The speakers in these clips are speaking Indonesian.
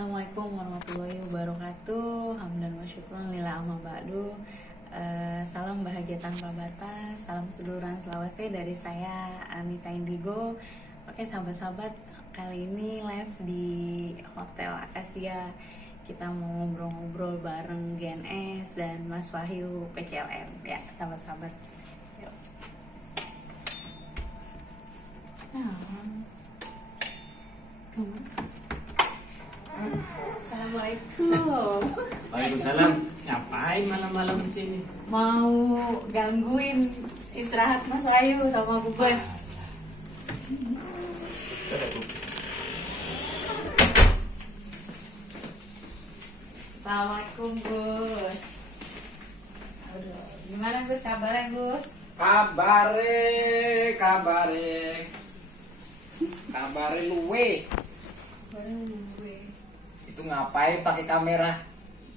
Assalamualaikum warahmatullahi wabarakatuh. Hamdan wa syukran lillah amma ba'du. Salam bahagia tanpa batas, salam seduluran selawase dari saya Anita Indigo. Oke sahabat-sahabat, kali ini live di Hotel Akasia. Kita mau ngobrol-ngobrol bareng GNS dan Mas Wahyu PCLN ya sahabat-sahabat. Yuk. Assalamualaikum. Waalaikumsalam. Ngapain malam-malam di sini? Mau gangguin istirahat Mas Wahyu sama Bu Bos. Assalamualaikum Gus. Aduh, gimana Gus kabarnya Gus? Kabare luwe. Itu ngapain pakai kamera?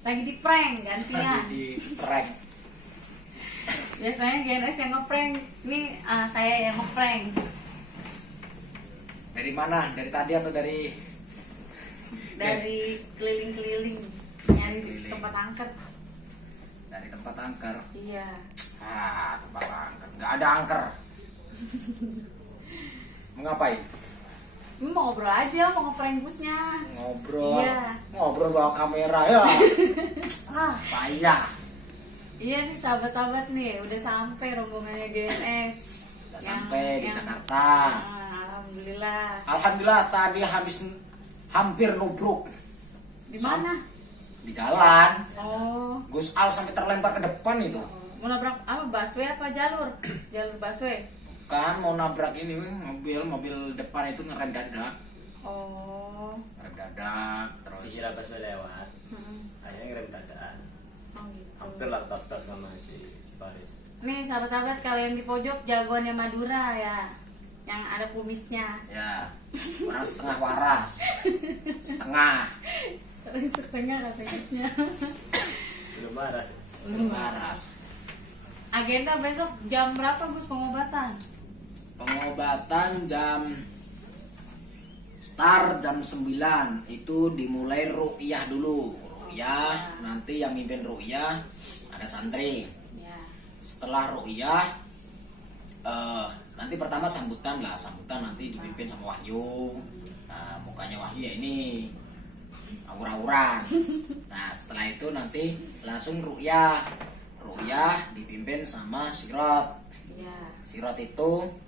Lagi di prank gantian. Di prank. Biasanya GNS yang ngeprank, ini saya yang ngeprank. Dari mana? Dari tadi atau dari Keliling-keliling nyari tempat angker. Dari tempat angker? Iya. Tempat angker. Nggak ada angker. Mau ngapain? Ini mau ngobrol aja, mau ngeprank busnya. Ngobrol. Iya. Ngobrol bawa kamera ya. Payah. Iya nih sahabat-sahabat nih, udah sampai rombongannya GNS. Udah sampai di Jakarta. Alhamdulillah. Tadi hampir nubruk. Di mana? Di jalan. Oh. Gus Al sampai terlempar ke depan itu. Mau nabrak apa? Busway apa jalur? Jalur busway. Kan mau nabrak ini mobil depan itu ngerem dadak. Oh. Ngerem dadak terus. Dikira pas lewat. Akhirnya ngerem dadaan. Oh gitu. Hampir lah tabrak sama si Faris. Nih sahabat-sahabat kalian di pojok jagoannya Madura ya, yang ada kumisnya. Ya, orang setengah waras. Setengah katanya. Belum waras ya? Belum waras. Agenda besok jam berapa Gus pengobatan? Pengobatan start jam 9. Itu dimulai ruqyah dulu. Ruqyah, nanti yang mimpin ruqyah ada santri. Ya. Setelah ruqyah nanti pertama sambutan nanti dipimpin sama Wahyu. Nah, mukanya Wahyu ya ini aura-auran. Nah, setelah itu nanti langsung ruqyah dipimpin sama Sirot. Ya. Sirot itu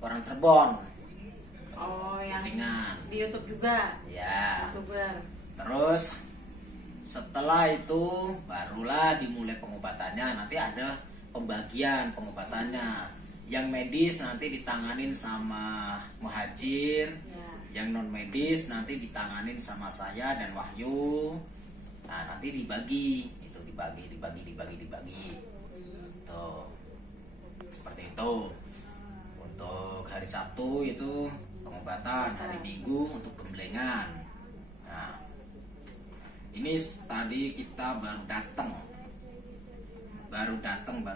orang Cirebon. Oh, yang Kuningan. di YouTube juga. Ya. YouTuber. Terus setelah itu barulah dimulai pengobatannya. Nanti ada pembagian pengobatannya. Yang medis nanti ditanganin sama Muhajir. Ya. Yang non medis nanti ditanganin sama saya dan Wahyu. Nah, nanti dibagi. Tuh. Seperti itu. Untuk hari Sabtu itu pengobatan, hari Minggu untuk gemblengan. Nah, ini tadi kita baru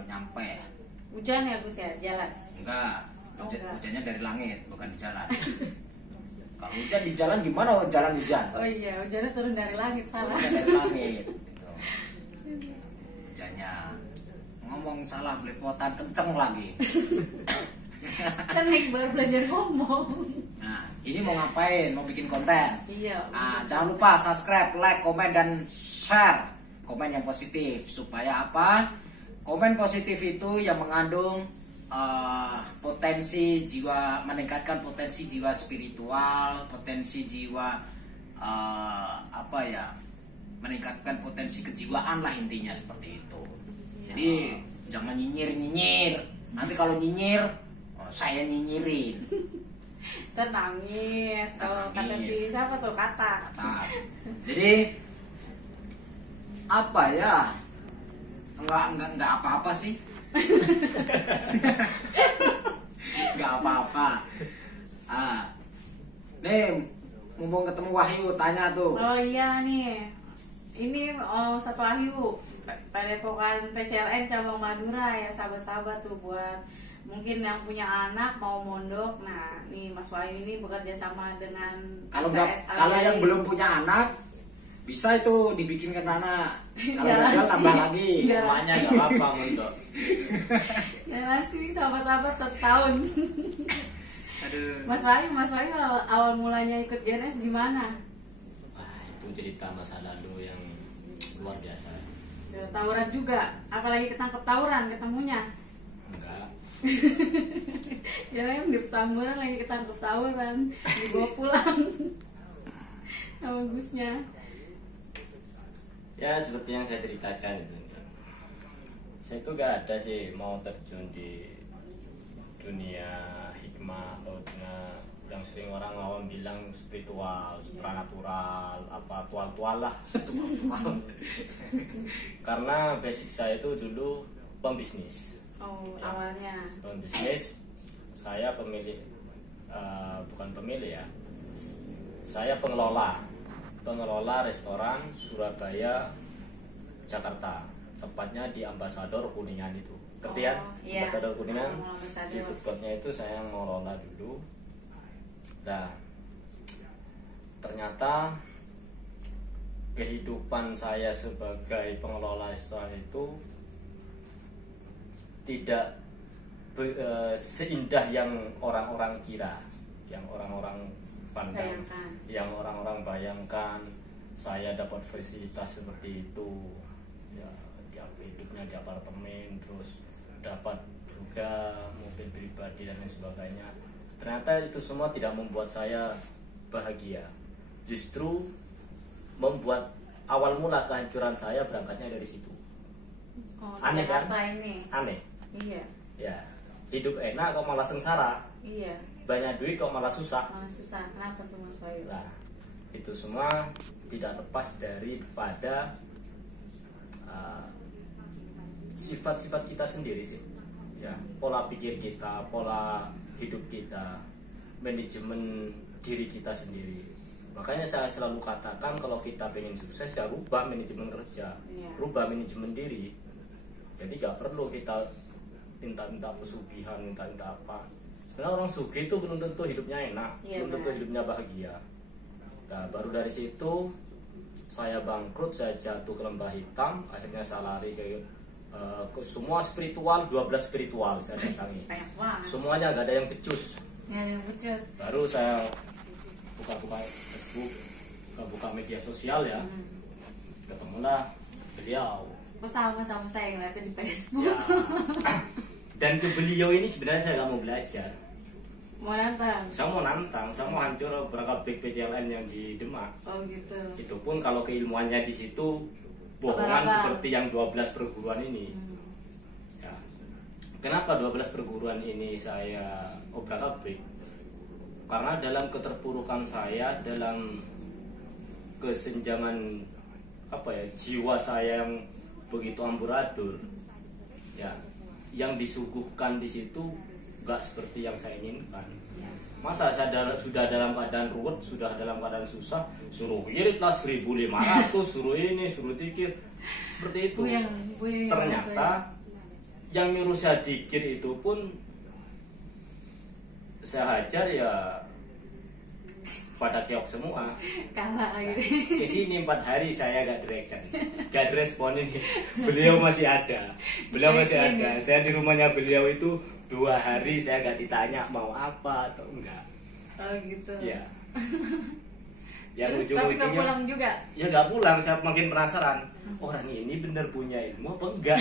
nyampe. Hujan ya Gus ya jalan. Enggak, Enggak. hujannya dari langit, bukan di jalan. Kalau hujan di jalan gimana jalan hujan? Oh iya, hujannya turun dari langit salah. Hujan dari langit. Gitu. Hujannya ngomong salah, belepotan kenceng lagi. Kan baru belajar ngomong. Nah, ini mau ngapain? Mau bikin konten? Iya. Jangan lupa subscribe, like, komen, dan share. Komen yang positif. Supaya apa? Komen positif itu yang mengandung potensi jiwa, meningkatkan potensi jiwa spiritual, potensi jiwa meningkatkan potensi kejiwaan lah intinya seperti itu. Jadi jangan nyinyir. Nanti kalau nyinyir, saya nyinyirin. Nangis. Kalau kata si siapa tuh kata. Jadi apa ya? Enggak apa-apa sih. Enggak apa-apa. Nih, mumpung ketemu Wahyu, tanya tuh. Oh iya nih. Ini satu Wahyu. Padepokan PCLN Cabang Madura ya sahabat-sahabat tuh, buat mungkin yang punya anak mau mondok. Nah, nih Mas Wahyu ini bekerja sama dengan Kalau MTS kalau Alia yang ini. belum punya anak bisa itu dibikinkan anak. Kalau Jalan. gagal tambah lagi. Jalan. Emaknya nggak apa-apa mondok. Jalan sih sahabat-sahabat 1 tahun. Aduh. Mas Wahyu awal mulanya ikut GNS gimana? Itu cerita masa lalu yang luar biasa. Tawuran juga, apalagi ketangkep tawuran ketemunya. Enggak. Ya yang di Petamburan lagi ketangkep tawuran, dibawa pulang sama Gusnya. Ya seperti yang saya ceritakan itu. Saya itu gak ada sih mau terjun di dunia hikmah atau dunia yang sering orang awam bilang spiritual, supranatural, apa tual-tual lah. Karena basic saya itu dulu pembisnis. Oh, Ya. awalnya. Pembisnis, saya pemilik, bukan pemilik ya. Saya pengelola restoran Surabaya, Jakarta. Tepatnya di Ambasador Kuningan itu. Ngerti ya? Oh, iya. Ambasador Kuningan. Ambasador. Di food courtnya itu saya yang mengelola dulu. Nah, ternyata kehidupan saya sebagai pengelola restoran itu tidak seindah yang orang-orang kira, yang orang-orang pandang, Bayangkan. yang orang-orang bayangkan. Saya dapat fasilitas seperti itu, ya, hidupnya di apartemen, terus dapat juga mobil pribadi dan lain sebagainya. Ternyata itu semua tidak membuat saya bahagia, justru membuat awal mula kehancuran saya berangkatnya dari situ. Oh, Aneh kan? Jakarta ini. Aneh. Iya. Ya, hidup enak kok malah sengsara, Iya. banyak duit kok malah susah. Malah susah. Kenapa tuh Mas Wahyu? Nah, itu semua tidak lepas daripada sifat-sifat kita sendiri sih. Ya, pola pikir kita, pola hidup kita, manajemen diri kita sendiri. Makanya saya selalu katakan kalau kita pengen sukses ya rubah manajemen kerja, Iya. rubah manajemen diri. Jadi gak perlu kita minta pesugihan, minta apa. Sebenarnya orang sugih itu belum tentu hidupnya enak, Iya, belum tentu benar. hidupnya bahagia. Nah, baru dari situ saya bangkrut, saya jatuh ke lembah hitam. Akhirnya saya lari ke semua spiritual, 12 spiritual saya datangi. Banyak banget. Semuanya gak ada yang becus. Ya, yang kecil. Baru saya buka-buka Facebook, buka media sosial ya. Ketemulah beliau. Oh, sama saya ngeliatnya di Facebook. Ya. Dan ke beliau ini sebenarnya saya gak mau belajar. Mau nantang. Saya mau nantang, saya mau hancur berangkat big PCLN yang di Demak. Oh gitu. Itu pun kalau keilmuannya di situ bohongan Abang-abang. seperti yang 12 perguruan ini. Ya. Kenapa 12 perguruan ini saya obrak-abrik? Karena dalam keterpurukan saya, dalam kesenjangan jiwa saya yang begitu amburadul, ya, yang disuguhkan di situ gak seperti yang saya inginkan. Masa saya sudah dalam keadaan ruwet, sudah dalam keadaan susah, suruh wiridlah 1.500, suruh ini, suruh dikir, seperti itu. Buyang, Ternyata yang nyuruh saya dikir itu pun saya hajar ya pada keok semua. kalah lagi. Di sini 4 hari saya gak direspon ini. Beliau masih ada, Saya di rumahnya beliau itu 2 hari saya gak ditanya mau apa atau enggak. Oh gitu. Ya. Yang Terus tapi nggak ujung-ujungnya pulang juga. ya gak pulang. Saya makin penasaran. Orang ini bener punya ilmu apa enggak?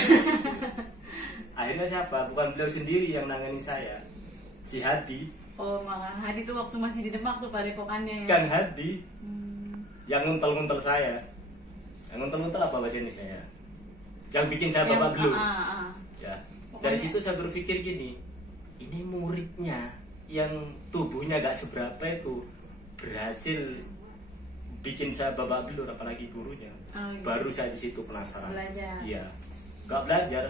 Akhirnya siapa? Bukan beliau sendiri yang nanganin saya, si Hadi. Oh malah Hadi tuh waktu masih di Demak tuh padepokannya. Kan Hadi yang nguntel-nguntel saya. Yang nguntel-nguntel apa bahasa Indonesia ya? Yang bikin saya babak belur. Ya. Dari situ saya berpikir gini, ini muridnya yang tubuhnya gak seberapa itu berhasil bikin saya babak belur, apalagi gurunya. Oh, gitu. Baru saya di situ penasaran. Belajar. Iya. Gak belajar.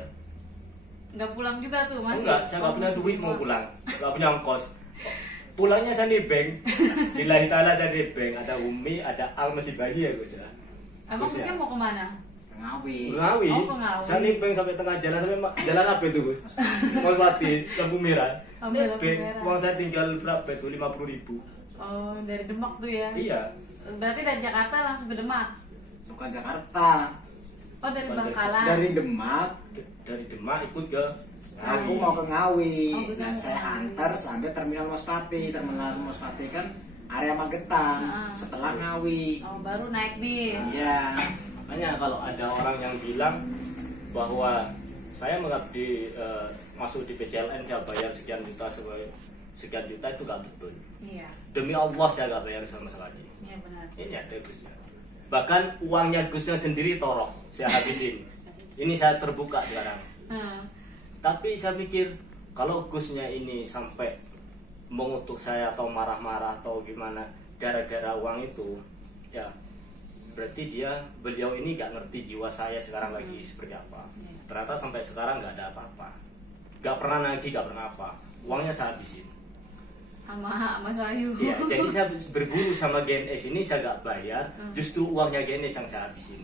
Nggak pulang juga tuh masih. Enggak, saya gak punya duit mau pulang. Gak punya ongkos. Pulangnya saya di bank. Lillahi ta'ala saya di bank. Ada Umi, ada Al masih bayi ya Gus ya. Abang Gus ya. Gusnya mau kemana? Ngawi. Ngawi. Oh, ke Ngawi. Saya nimpeng sampai tengah jalan sampai jalan apa itu Gus? Mas Pati, lampu merah. Sampai lampu Nebeng. merah. Uang saya tinggal berapa itu? 50.000. Oh, dari Demak tuh ya? Iya. Berarti dari Jakarta langsung ke Demak? Bukan Jakarta. Oh, dari Bukan dari- Bangkalan? Dari Demak. Dari Demak ikut ke Aku mau ke Ngawi. Oh, Gus Nah, mau saya ke Ngawi. antar sampai Terminal Mospati. Terminal Mospati kan area Magetan. Ah. Setelah Ngawi. Oh, baru naik bis. Iya. Makanya kalau ada orang yang bilang bahwa saya mengabdi masuk di PCLN saya bayar sekian juta itu gak betul. Iya, Demi Allah saya gak bayar sama sekali. iya benar. Ini ada Gusnya. Bahkan uangnya Gusnya sendiri torok saya habisin. Ini saya terbuka sekarang. Tapi saya pikir kalau Gusnya ini sampai mengutuk saya atau marah-marah atau gimana gara-gara uang itu, ya berarti beliau ini gak ngerti jiwa saya sekarang lagi seperti apa. Ternyata sampai sekarang gak ada apa-apa, gak pernah nagih, gak pernah apa. Uangnya saya habisin Sama Mas Wahyu. ya, jadi saya berguru sama GNS ini saya gak bayar, justru uangnya GNS yang saya habisin.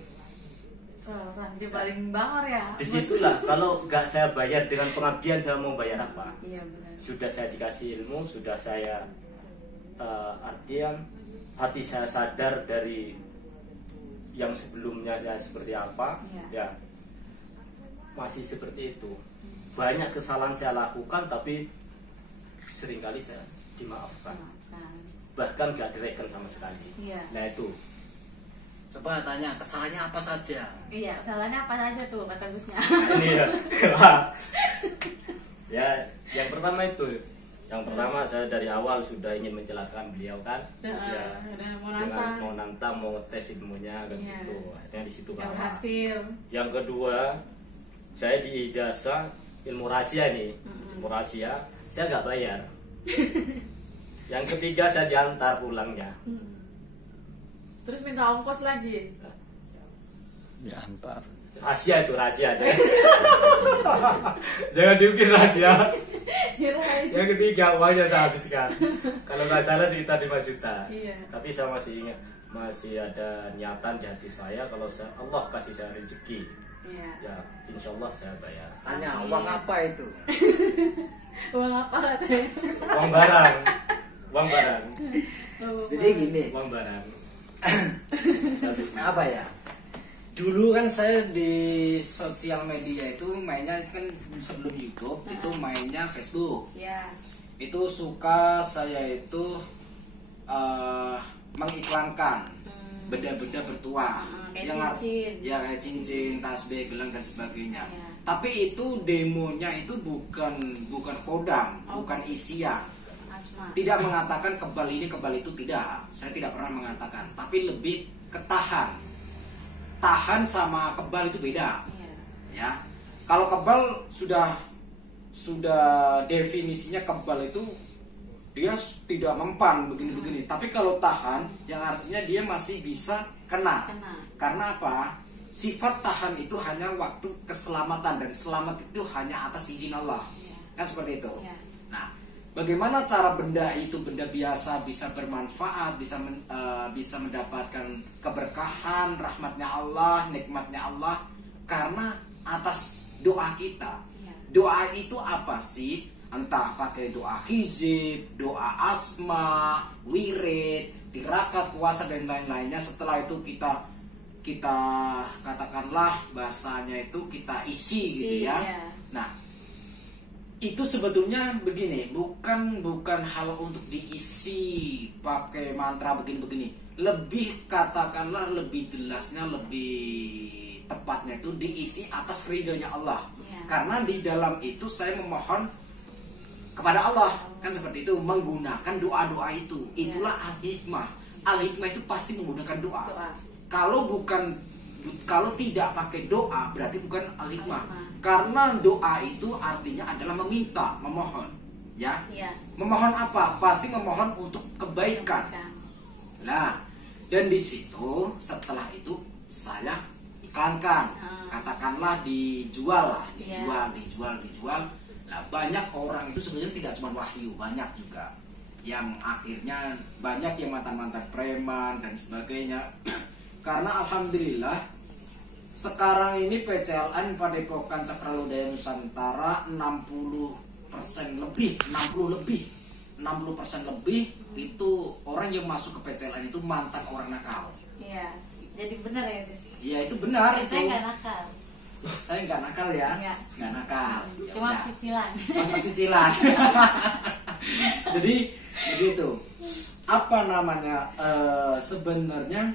Oh, Ranti paling bangor ya. Disitulah kalau gak saya bayar dengan pengabdian, saya mau bayar apa? Iya benar. Sudah saya dikasih ilmu, sudah saya artian hati saya sadar dari yang sebelumnya saya seperti apa, Iya. ya masih seperti itu. Banyak kesalahan saya lakukan, tapi seringkali saya dimaafkan, Maafkan. bahkan gak direken sama sekali. Iya. Nah itu Coba tanya kesalahannya apa saja. Iya, kesalahannya apa saja tuh kata Gusnya? nah, ini ya. Ya, yang pertama itu. Yang pertama saya dari awal sudah ingin mencelakakan beliau kan. Ya, udah mau dengan nantang. mau nantang, mau tes ilmunya kan Iya. gitu. Akhirnya di situ Yang kalah. berhasil. Yang kedua, saya di ijazah ilmu rahasia nih. Ilmu rahasia, saya nggak bayar. Yang ketiga saya diantar pulangnya. Terus minta ongkos lagi. Diantar. Rahasia itu rahasia aja. Jangan diukir rahasia. Kirain. Yang ketiga uangnya saya habiskan. Kalau nggak salah sekitar 5 juta. Iya. Tapi saya masih ingat, masih ada niatan di hati saya kalau Allah kasih saya rezeki, Iya. ya insya Allah saya bayar. Tanya Amin. uang apa itu? Uang apa katanya? Uang barang, uang barang, Jadi gini, uang barang. apa ya? Dulu kan saya di sosial media itu mainnya kan sebelum YouTube itu mainnya Facebook. Iya. Itu suka saya itu mengiklankan benda-benda bertuah kayak cincin. ya kayak cincin, tasbih, gelang dan sebagainya. Iya. Tapi itu demonya itu bukan kodam, bukan isian. Asma. Tidak mengatakan kebal ini kebal itu, tidak. Saya tidak pernah mengatakan, tapi lebih ketahan. Tahan sama kebal itu beda. Iya. Ya. Kalau kebal sudah definisinya kebal itu dia tidak mempan begini-begini. Tapi kalau tahan yang artinya dia masih bisa kena. Karena apa? Sifat tahan itu hanya waktu keselamatan, dan selamat itu hanya atas izin Allah. Kan seperti itu. Iya. Nah, bagaimana cara benda itu, benda biasa bisa bermanfaat, bisa mendapatkan keberkahan, rahmatnya Allah, nikmatnya Allah, karena atas doa kita. Doa itu apa sih? Entah pakai doa hizib, doa asma, wirid, tirakat, puasa dan lain-lainnya. Setelah itu kita katakanlah bahasanya itu kita isi gitu ya. Iya. Nah, itu sebetulnya begini, bukan hal untuk diisi pakai mantra begini-begini. Lebih katakanlah lebih jelasnya, lebih tepatnya itu diisi atas ridhonya Allah. Iya. Karena di dalam itu saya memohon kepada Allah, kan seperti itu, menggunakan doa-doa itu. Itulah al-hikmah. Al-hikmah itu pasti menggunakan doa. Kalau tidak pakai doa berarti bukan al-hikmah. Karena doa itu artinya adalah meminta, memohon, ya. Iya. Memohon apa? Pasti memohon untuk kebaikan. Nah, dan di situ setelah itu saya iklankan, katakanlah dijual lah, dijual. Nah, banyak orang itu sebenarnya tidak cuma Wahyu, banyak juga yang akhirnya banyak yang mantan-mantan preman dan sebagainya. Karena alhamdulillah Sekarang ini PCLN Padepokan Cakralodaya Nusantara 60% lebih, 60% lebih itu orang yang masuk ke PCLN itu mantan orang nakal. Iya, jadi benar ya Tis? Iya itu benar itu. Saya nggak nakal. Saya nggak nakal ya, Iya. nggak nakal. Ya Cuma udah. cicilan. Cuma cicilan. Jadi begitu. Apa namanya? Sebenarnya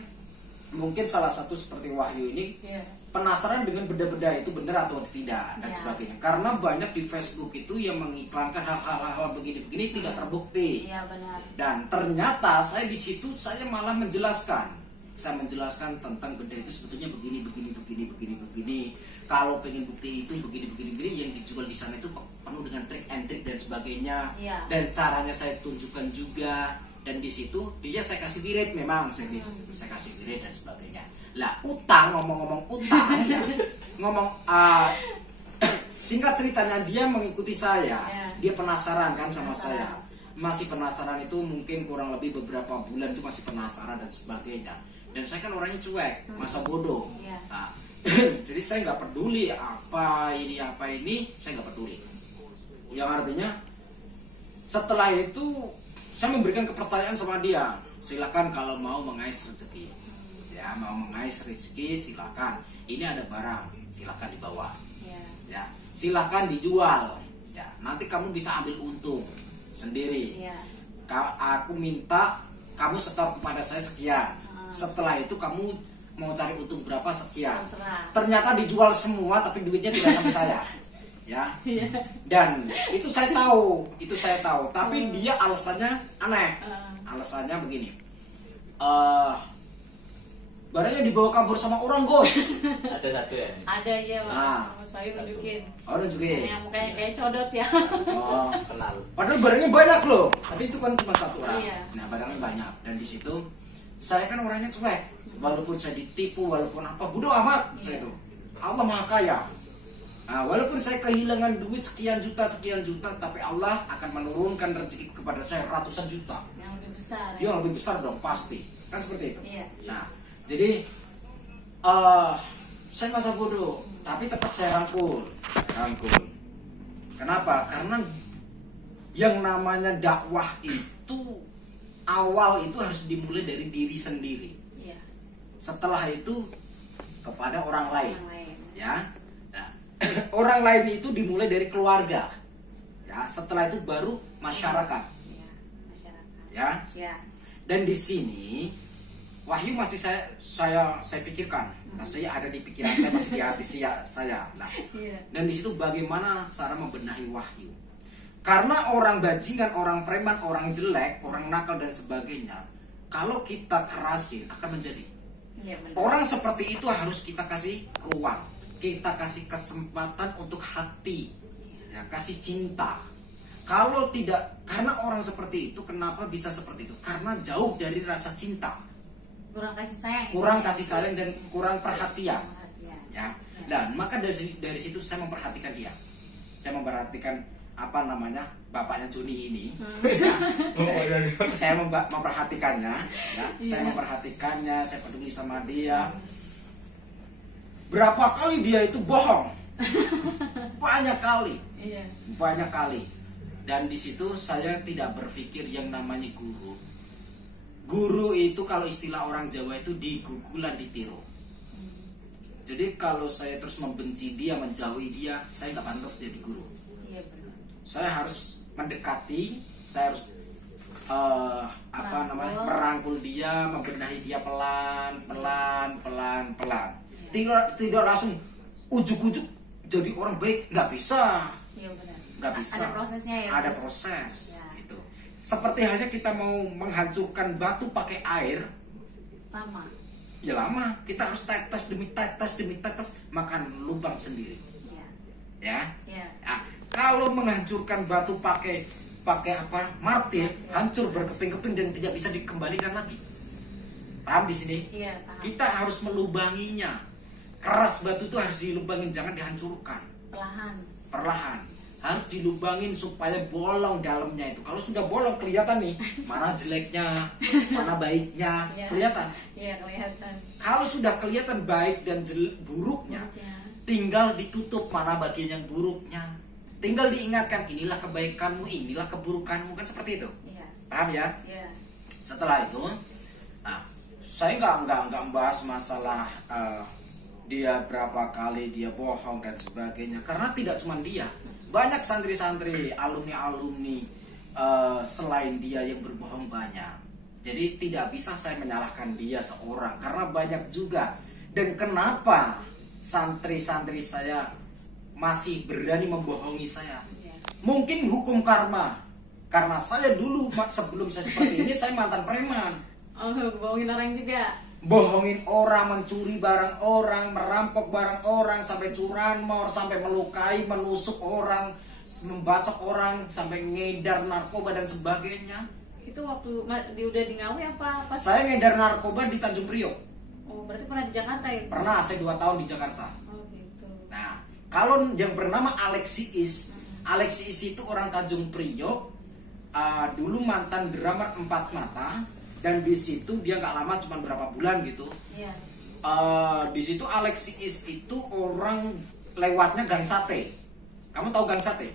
mungkin salah satu seperti Wahyu ini Iya. penasaran dengan benda-benda itu benar atau tidak dan Ya. sebagainya. Karena banyak di Facebook itu yang mengiklankan hal-hal begini-begini tidak terbukti. Iya benar. Dan ternyata saya di situ saya malah menjelaskan. Saya menjelaskan tentang benda itu sebetulnya begini. Kalau pengen bukti itu begini yang dijual di sana itu penuh dengan trik and trik dan sebagainya. Iya. Dan caranya saya tunjukkan juga. Dan di situ dia saya kasih biret memang saya kasih biret dan sebagainya. Lah utang, ngomong-ngomong utang ya, singkat ceritanya dia mengikuti saya, dia penasaran kan sama saya, masih penasaran itu mungkin kurang lebih beberapa bulan itu masih penasaran dan sebagainya. Dan saya kan orangnya cuek, masa bodoh. Nah, jadi saya nggak peduli apa ini, saya nggak peduli. Yang artinya setelah itu saya memberikan kepercayaan sama dia, silakan kalau mau mengais rezeki. Ya, mau mengais rezeki silakan. Ini ada barang, silakan dibawa. Ya, silakan dijual. Ya, nanti kamu bisa ambil untung sendiri. Aku minta kamu setor kepada saya sekian. Setelah itu kamu mau cari untung berapa sekian. Ternyata dijual semua tapi duitnya tidak sampai saya. Ya. Dan itu saya tahu. Tapi dia alasannya aneh. Alasannya begini. Barangnya dibawa kabur sama orang, Bos. Ada satu ya? Ada ya, Mas Bayu nunjukin. Oh, nunjukin. Yang mukanya kayak codot ya. Oh, Kenal. padahal barangnya banyak loh. Tapi itu kan cuma satu orang. Iya. Nah, barangnya banyak dan di situ saya kan orangnya cuek. Walaupun saya ditipu, walaupun apa, bodo amat saya itu. Allah Maha Kaya. Nah, walaupun saya kehilangan duit sekian juta, tapi Allah akan menurunkan rezeki kepada saya ratusan juta. Yang lebih besar. Yang lebih besar dong pasti. Kan seperti itu. Iya. Nah, jadi saya masa bodoh, tapi tetap saya rangkul. Kenapa? Karena yang namanya dakwah itu awal itu harus dimulai dari diri sendiri. Iya. Setelah itu kepada orang lain. Yang lain. Ya. Nah, orang lain itu dimulai dari keluarga. Ya, setelah itu baru masyarakat. Iya, masyarakat. Ya. Iya. Dan di sini Wahyu masih saya pikirkan. Nah, saya ada di pikiran saya, masih di hati saya. Nah, dan di situ bagaimana cara membenahi Wahyu? Karena orang bajingan, orang preman, orang jelek, orang nakal dan sebagainya, kalau kita kerasin akan menjadi. Iya, benar. Orang seperti itu harus kita kasih ruang, kita kasih kesempatan untuk hati, ya, kasih cinta. Kalau tidak, karena orang seperti itu, kenapa bisa seperti itu? Karena jauh dari rasa cinta. Kurang kasih sayang. Kurang kasih sayang dan kurang perhatian. Perhatian. Ya. Dan maka dari situ saya memperhatikan dia. Saya memperhatikan apa namanya bapaknya Joni ini. Ya. Saya memperhatikannya. Ya. Saya memperhatikannya. Saya peduli sama dia. Berapa kali dia itu bohong? Banyak kali. Iya. Banyak kali. Dan di situ saya tidak berpikir yang namanya guru. Guru itu kalau istilah orang Jawa itu digugulan ditiru. Jadi kalau saya terus membenci dia, menjauhi dia, saya nggak pantas jadi guru. Iya benar. Saya harus mendekati, saya harus merangkul dia, membenahi dia pelan. Tidak langsung ujuk-ujuk jadi orang baik, nggak bisa. Iya benar. Nggak bisa. Ada prosesnya ya. Ada Terus. proses. Ya. Gitu. Seperti halnya kita mau menghancurkan batu pakai air, Lama. ya lama. Kita harus tetes demi tetes makan lubang sendiri. Iya. Ya. Iya. Nah, kalau menghancurkan batu pakai apa? Martir, hancur berkeping-keping dan tidak bisa dikembalikan lagi. Paham di sini? Iya, paham. Kita harus melubanginya. Keras batu itu harus dilubangin, jangan dihancurkan. Perlahan. Perlahan. harus dilubangin supaya bolong dalamnya itu. Kalau sudah bolong kelihatan nih mana jeleknya, mana baiknya, Iya. kelihatan. Iya, kelihatan. Kalau sudah kelihatan baik dan buruknya, Ya. tinggal ditutup mana bagian yang buruknya. Tinggal diingatkan inilah kebaikanmu, inilah keburukanmu, kan seperti itu. Iya. Paham ya? Iya. Setelah itu, nah, saya nggak membahas masalah dia berapa kali dia bohong dan sebagainya, karena tidak cuma dia, banyak santri-santri, alumni-alumni selain dia yang berbohong banyak. Jadi tidak bisa saya menyalahkan dia seorang, karena banyak juga. Dan kenapa santri-santri saya masih berani membohongi saya? Iya. Mungkin hukum karma, karena saya dulu sebelum saya seperti ini saya mantan preman. Oh, bohongin orang juga. Bohongin orang, mencuri barang orang, merampok barang orang, sampai curanmor, sampai melukai, menusuk orang, membacok orang, sampai ngedar narkoba dan sebagainya. Itu waktu udah di Ngawi apa pas? Saya ngedar narkoba di Tanjung Priok. Oh, berarti pernah di Jakarta ya? Pernah, saya 2 tahun di Jakarta. Oh, gitu. Nah, kalau yang bernama Alexiis, Alexiis itu orang Tanjung Priok, dulu mantan drummer 4 Mata. Dan di situ dia nggak lama, cuma berapa bulan gitu. Iya. Di situ Alexiis itu orang lewatnya Gang Sate. Kamu tahu Gang Sate?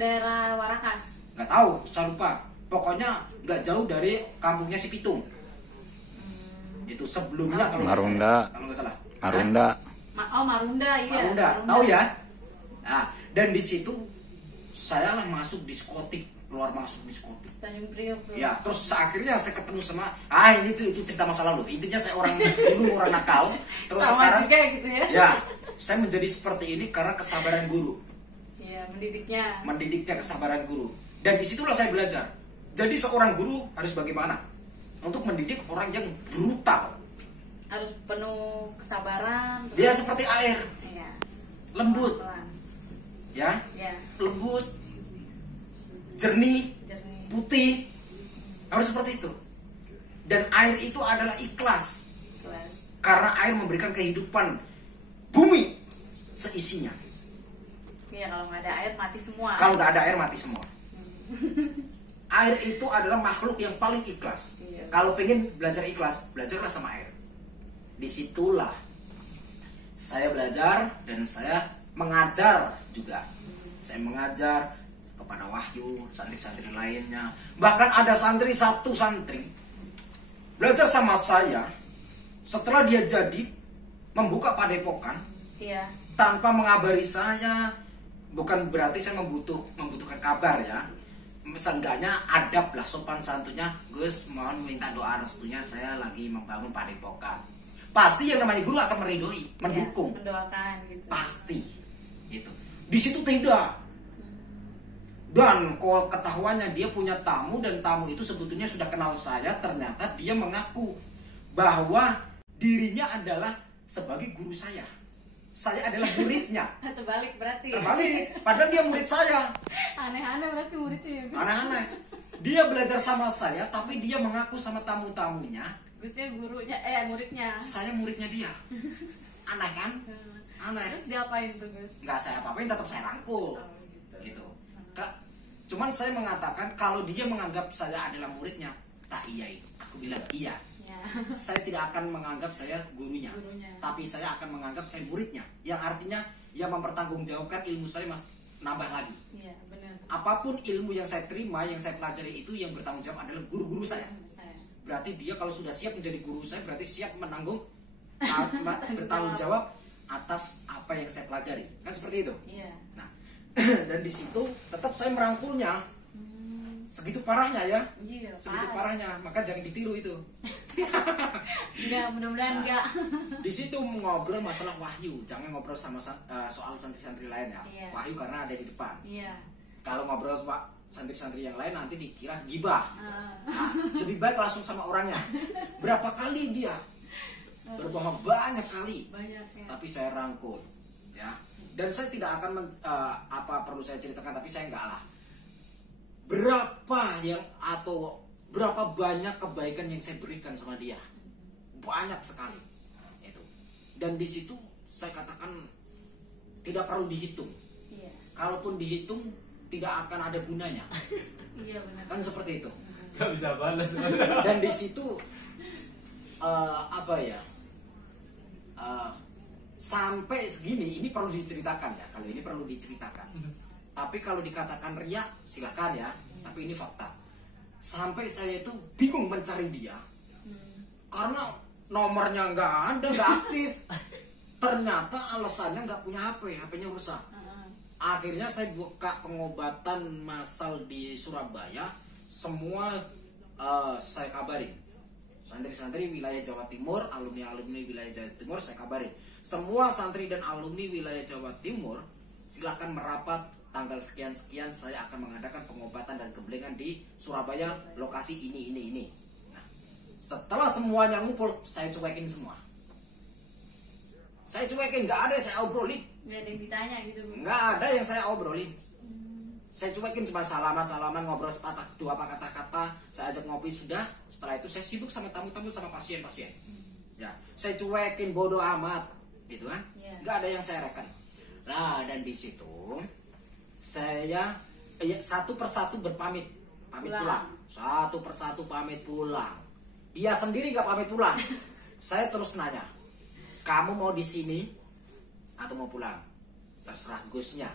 Daerah Warakas. Nggak tahu, saya lupa. Pokoknya nggak jauh dari kampungnya si Pitung. Itu sebelumnya kalau nggak Marunda. salah. Kalau nggak salah. Marunda. Oh, Marunda, iya. Marunda, tahu ya? Nah, dan di situ saya lah masuk diskotik, keluar masuk diskotik. Tanjung Priok tuh. Ya, terus akhirnya saya ketemu sama ini tuh itu cerita masa lalu. Intinya saya orang dulu orang nakal, terus Sama sekarang juga gitu ya. ya, saya menjadi seperti ini karena kesabaran guru. Iya, mendidiknya. Mendidiknya kesabaran guru. Dan disitulah saya belajar. Jadi seorang guru harus bagaimana? Untuk mendidik orang yang brutal. Harus penuh kesabaran. Dia seperti air, Iya. lembut, Pelan. ya, Ya, lembut, jernih, jernih. putih, harus seperti itu. Dan air itu adalah ikhlas, Kelas. karena air memberikan kehidupan bumi seisinya. Iya, kalau nggak ada air mati semua. Kalau nggak ada air mati semua. Air itu adalah makhluk yang paling ikhlas. Iya. Kalau pengen belajar ikhlas, belajarlah sama air. Disitulah saya belajar dan saya mengajar juga. Saya mengajar kepada Wahyu, santri-santri lainnya. Bahkan ada satu santri belajar sama saya. Setelah dia jadi membuka padepokan Iya. tanpa mengabari saya, bukan berarti saya membutuhkan kabar ya. Seenggaknya adab lah, sopan santunnya. Gus, mohon minta doa restunya, saya lagi membangun padepokan. Pasti yang namanya guru akan meridoi, mendukung. Ya, mendoakan gitu. Pasti itu. Di situ tidak. Dan kalau ketahuannya dia punya tamu dan tamu itu sebetulnya sudah kenal saya, ternyata dia mengaku bahwa dirinya adalah sebagai guru saya. Saya adalah muridnya. Terbalik berarti. Terbalik, padahal dia murid saya. Aneh-aneh berarti muridnya ya. Gus. Aneh-aneh. Dia belajar sama saya, tapi dia mengaku sama tamu-tamunya, Gusnya gurunya, muridnya. saya muridnya dia. Aneh kan? Aneh. Terus diapain tuh Gus? Nggak saya apa-apain, tetap saya rangkul. Oh, gitu. Gitu. Cuman saya mengatakan kalau dia menganggap saya adalah muridnya, tak iya itu. Aku bilang iya. Ya. Saya tidak akan menganggap saya gurunya, Gurunya. tapi saya akan menganggap saya muridnya. Yang artinya yang mempertanggungjawabkan ilmu saya nambah lagi. Iya, benar. Apapun ilmu yang saya terima, yang saya pelajari itu yang bertanggung jawab adalah guru-guru saya. Saya. Berarti dia kalau sudah siap menjadi guru saya, berarti siap menanggung bertanggung jawab atas apa yang saya pelajari. Kan seperti itu. Iya. Nah, dan di situ tetap saya merangkulnya. Segitu parahnya ya. Iya, Segitu parah. parahnya, maka jangan ditiru itu. Enggak, mudah-mudahan enggak. Di situ ngobrol masalah wahyu, jangan ngobrol sama soal santri-santri lain ya. Iya. Wahyu karena ada di depan. Iya. Kalau ngobrol sama santri-santri yang lain nanti dikira gibah. Ah. Nah, lebih baik langsung sama orangnya. Berapa kali dia berbohong, banyak kali. Banyak ya. Tapi saya rangkul, ya. Dan saya tidak akan apa perlu saya ceritakan, tapi saya enggak lah. Berapa banyak kebaikan yang saya berikan sama dia, banyak sekali itu. Dan di situ saya katakan tidak perlu dihitung, Iya. kalaupun dihitung tidak akan ada gunanya. Iya benar. Kan seperti itu. Gak bisa balas. Dan di situ apa ya? Sampai segini ini perlu diceritakan ya. Kalau ini perlu diceritakan. Tapi kalau dikatakan riak silakan ya. Tapi ini fakta. Sampai saya itu bingung mencari dia. Karena nomornya nggak ada, nggak aktif. Ternyata alasannya nggak punya HP, HP-nya rusak. Akhirnya saya buka pengobatan massal di Surabaya. Semua saya kabarin. Santri-santri wilayah Jawa Timur, alumni-alumni wilayah Jawa Timur saya kabarin. Semua santri dan alumni wilayah Jawa Timur silakan merapat tanggal sekian-sekian saya akan mengadakan pengobatan dan gemblengan di Surabaya, lokasi ini. Nah, setelah semuanya ngumpul, saya cuekin semua. Saya cuekin, nggak ada yang saya obrolin. Nggak ada yang ditanya gitu, Bu? Nggak ada yang saya obrolin. Saya cuekin cuma salaman, ngobrol sepatah dua kata-kata, saya ajak ngopi sudah. Setelah itu saya sibuk sama tamu-tamu sama pasien-pasien. Ya, saya cuekin bodoh amat, gitu kan? Yeah. Nggak ada yang saya reken. Nah, dan di situ saya satu persatu berpamit, pulang. Satu persatu pamit pulang. Dia sendiri nggak pamit pulang. Saya terus nanya, kamu mau di sini atau mau pulang? Terserah Gusnya.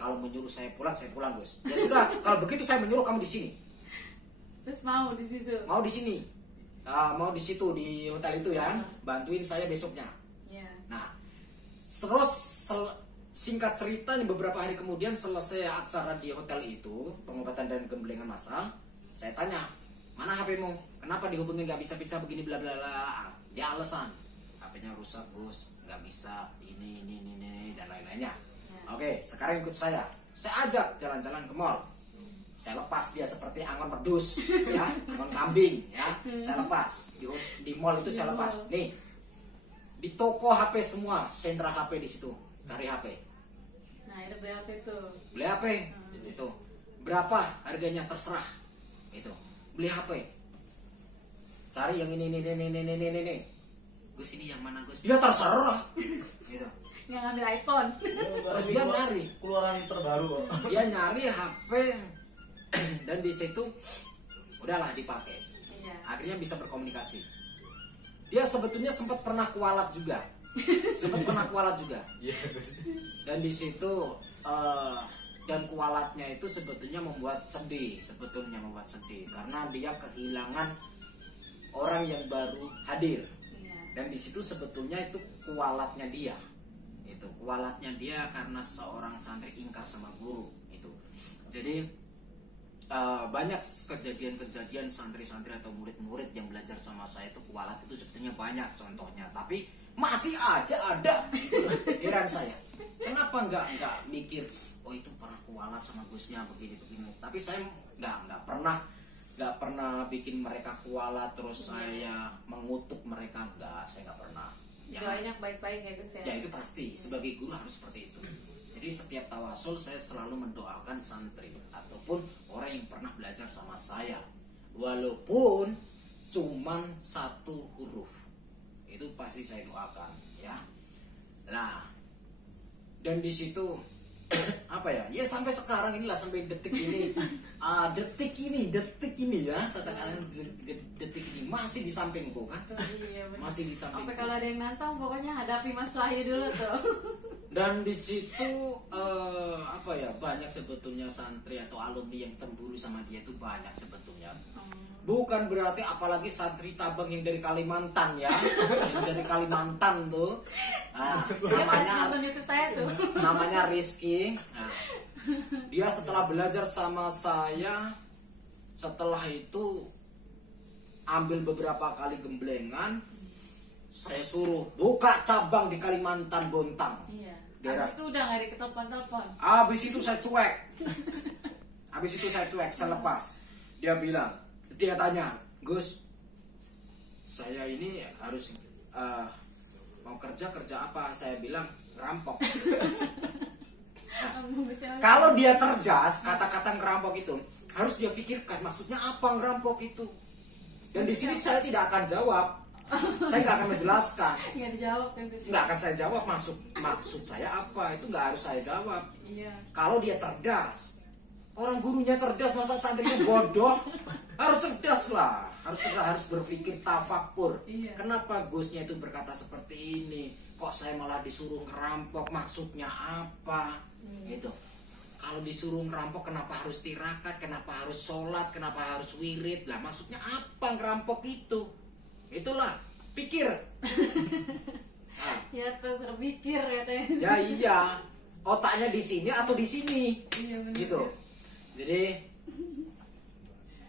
Kalau menyuruh saya pulang Gus. Ya sudah, kalau begitu saya menyuruh kamu di sini. Terus mau di situ? Mau di sini, mau di situ di hotel itu ya, bantuin saya besoknya. Yeah. Nah, terus singkat cerita beberapa hari kemudian selesai acara di hotel itu, pengobatan dan gemblengan massal, saya tanya, mana HP-mu? Kenapa dihubungin nggak bisa begini bla bla bla? Dia alasan, HP-nya rusak Gus, nggak bisa ini dan lain-lainnya. Oke, sekarang ikut saya. Saya ajak jalan-jalan ke mall. Saya lepas dia seperti angon pedus, ya, angon kambing, ya. Saya lepas di mall itu saya lepas. Nih, di toko HP semua, sentra HP di situ, cari HP. Nah, itu beli HP tuh. Beli HP, itu berapa harganya terserah, itu beli HP. Cari yang ini. Gus ini yang mana Gus? Ya terserah, gitu. Nggak ngambil iPhone. Terus dia nyari keluaran terbaru. Dia nyari HP dan di situ udahlah dipakai. Iya. Akhirnya bisa berkomunikasi. Dia sebetulnya sempat pernah kualat juga. Iya, Gus. Dan di situ dan kualatnya itu sebetulnya membuat sedih karena dia kehilangan orang yang baru hadir. Iya. Dan di situ sebetulnya itu kualatnya dia. Kualatnya dia karena seorang santri ingkar sama guru itu. Jadi banyak kejadian-kejadian santri-santri atau murid-murid yang belajar sama saya itu kualat itu sebetulnya banyak contohnya, tapi masih aja ada. Heran saya, kenapa nggak mikir, oh itu pernah kualat sama Gusnya begini. Tapi saya nggak pernah bikin mereka kualat terus saya mengutuk mereka, saya nggak pernah. Doanya baik-baik ya Gus ya. Ya itu pasti, sebagai guru harus seperti itu. Jadi setiap tawasul saya selalu mendoakan santri ataupun orang yang pernah belajar sama saya, walaupun cuman satu huruf, itu pasti saya doakan ya. Nah, dan di situ apa ya? Ya sampai sekarang inilah, sampai detik ini, detik ini ya, saya katakan detik ini masih di sampingku kan? Iya, benar. Masih di sampingku. Sampai kalau ada yang nantang, pokoknya hadapi Mas Wahyu dulu tuh. Dan di situ apa ya, banyak sebetulnya santri atau alumni yang cemburu sama dia itu banyak sebetulnya. Bukan berarti apalagi santri cabang yang dari Kalimantan ya, yang dari Kalimantan tuh. Nah, nonton YouTube saya tuh. Namanya Rizky. Nah, dia setelah belajar sama saya, setelah itu ambil beberapa kali gemblengan, saya suruh buka cabang di Kalimantan Bontang. Iya. Daerah. Habis itu udah nggak diketelepon-telepon. Habis itu saya cuek. Saya lepas. Dia tanya, Gus, saya ini harus mau kerja apa? Saya bilang ngerampok. Kalau dia cerdas, kata-kata ngerampok itu harus dia pikirkan maksudnya apa ngerampok itu. Dan di sini saya tidak akan jawab. Saya nggak akan menjelaskan. Nggak dijawab ya Gus. Nggak akan saya jawab maksud saya apa, itu nggak harus saya jawab. Iya. Kalau dia cerdas, orang gurunya cerdas masa santrinya bodoh. Harus cerdas lah, harus berpikir tafakur. Iya. Kenapa Gusnya itu berkata seperti ini? Kok saya malah disuruh ngerampok, maksudnya apa? Gitu. Kalau disuruh ngerampok kenapa harus tirakat, kenapa harus sholat, kenapa harus wirid? Lah maksudnya apa ngerampok itu? Itulah, pikir. Nah, Ya terus berpikir katanya. ya iya, otaknya di sini atau di sini, Iya bener, gitu. Gus. Jadi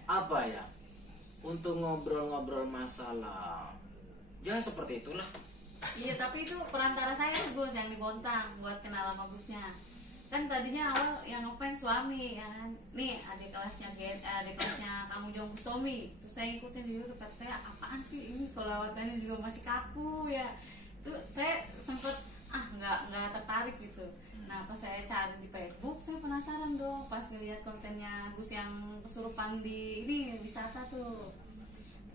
apa ya? Untuk ngobrol-ngobrol masalah, ya seperti itulah. Iya, tapi itu perantara saya Gus yang dibontang buat kenal sama Gusnya. Kan tadinya awal yang ngefans suami ya kan. Nih adik kelasnya Kang Ujong Bustomi. Terus saya ikutin di YouTube, kata saya apaan sih ini solawatannya juga masih kaku ya. Tuh saya sempet nggak tertarik gitu. Nah pas saya cari di Facebook saya penasaran dong pas ngeliat kontennya Gus yang kesurupan di wisata tuh.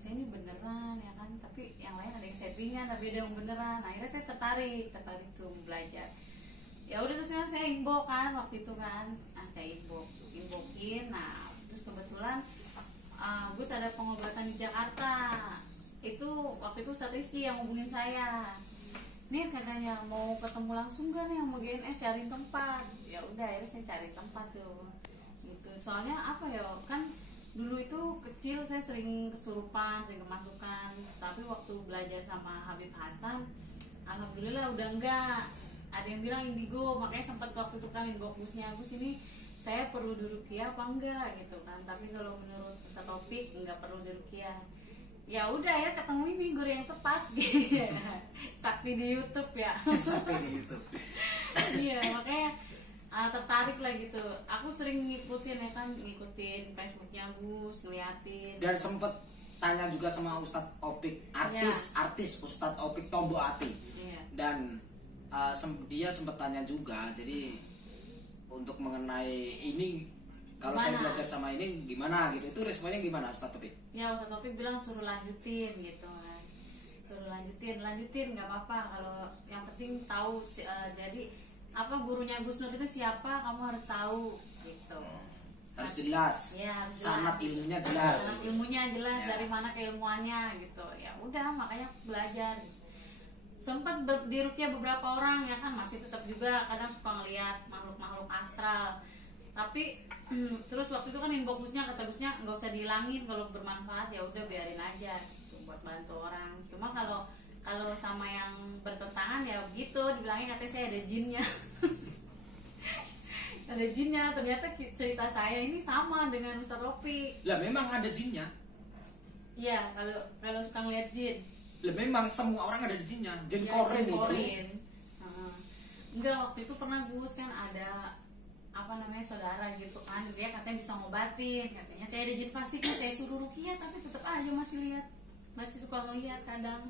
Saya ini beneran ya kan, tapi yang lain ada yang settingan tapi ada yang beneran. Nah, akhirnya saya tertarik tuh belajar. Ya udah terus kan saya inbox kan waktu itu kan. Nah saya inboxin. Nah terus kebetulan Gus ada pengobatan di Jakarta. Itu waktu itu Ustadz Rizky yang hubungin saya. Nih katanya mau ketemu langsung gak nih sama GNS, cariin tempat. Ya udah akhirnya saya cari tempat tuh. Gitu. Soalnya apa ya kan dulu itu kecil saya sering kesurupan, sering kemasukan. Tapi waktu belajar sama Habib Hasan, alhamdulillah udah enggak. Ada yang bilang indigo, makanya sempat waktu itu kan inbox Gusnya, Gus ini saya perlu diruqyah apa enggak gitu kan. Tapi kalau menurut Ustaz Taufik enggak perlu diruqyah. Ya udah ya ketemu ini guru yang tepat. Sakti di YouTube ya. Sampai di YouTube. Iya makanya tertarik lah gitu. Aku sering ngikutin ya kan, ngikutin Facebooknya Gus, ngeliatin. Dan sempet tanya juga sama Ustadz Opik, artis Ustadz Opik Tombo Ati. Iya. Dan dia sempat tanya juga, jadi untuk mengenai ini kalau saya Gimana? belajar sama ini gimana gitu, itu responnya gimana Ustadz Opik? Ya Ustaz Taufik bilang suruh lanjutin gitu kan. Suruh lanjutin nggak apa-apa kalau yang penting tahu jadi apa gurunya Gus Nur itu siapa kamu harus tahu gitu. Harus jelas, Ya, harus sanad jelas. ilmunya jelas. Sanad ilmunya jelas Ya. dari mana keilmuannya gitu. Ya udah makanya aku belajar. Sempat diruqyah beberapa orang ya kan, masih tetap juga kadang suka ngeliat makhluk-makhluk astral. Tapi terus waktu itu kan inbox Gusnya, kata Gusnya nggak usah dihilangin, kalau bermanfaat ya udah biarin aja gitu, buat bantu orang. Cuma kalau sama yang bertentangan ya begitu, dibilangnya katanya saya ada jinnya. Ada jinnya, ternyata cerita saya ini sama dengan Ustaz Rofi. Lah memang ada jinnya. Iya, kalau suka ngeliat jin. Lah memang semua orang ada di jinnya. Jin Ya, korin jin itu. korin. Enggak, waktu itu pernah Gus kan ada apa namanya saudara gitu kan, dia katanya bisa ngobatin, katanya saya ada jin fasik, saya suruh ruqyah tapi tetap aja masih suka ngeliat kadang.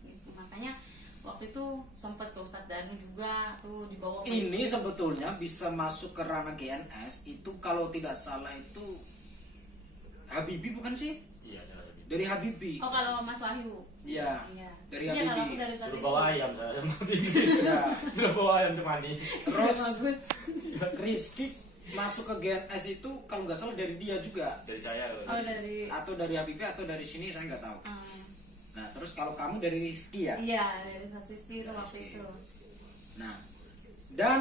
Gitu. Makanya waktu itu sempat ke Ustadz Danu juga tuh dibawa ke Ini sebetulnya bisa masuk ke ranah GNS itu kalau tidak salah itu Habibi bukan sih? Iya, Dari Habibi. Oh kalau Mas Wahyu. Iya. Iya. Dari Iya, kalau Habibi. aku dari Ustadz suruh Rizky. bawa ayam saya mandi. Ya. Suruh bawa ayam temani. Terus Bagus. Rizky masuk ke GNS itu kalau nggak salah dari dia juga, Dari saya. Oh dari atau dari Habibi atau dari sini saya nggak tahu. ah, Nah terus kalau kamu dari Rizky ya. iya dari Ustadz Rizky itu Dari waktu Rizky. itu. Nah dan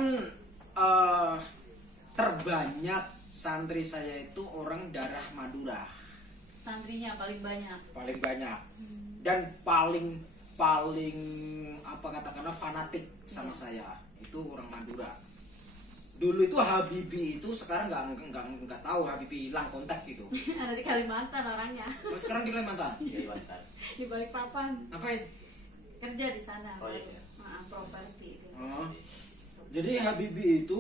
terbanyak santri saya itu orang darah Madura Santrinya paling banyak. paling banyak dan paling apa katakanlah fanatik sama saya itu orang Madura. Dulu itu Habibi itu, sekarang nggak tahu Habibi hilang kontak gitu. Ada di Kalimantan orangnya. Terus sekarang di Kalimantan. Iya, Iwantan. Di Balikpapan. Ngapain? Kerja di sana. Oh, iya. Properti itu. Oh. Jadi Habibi itu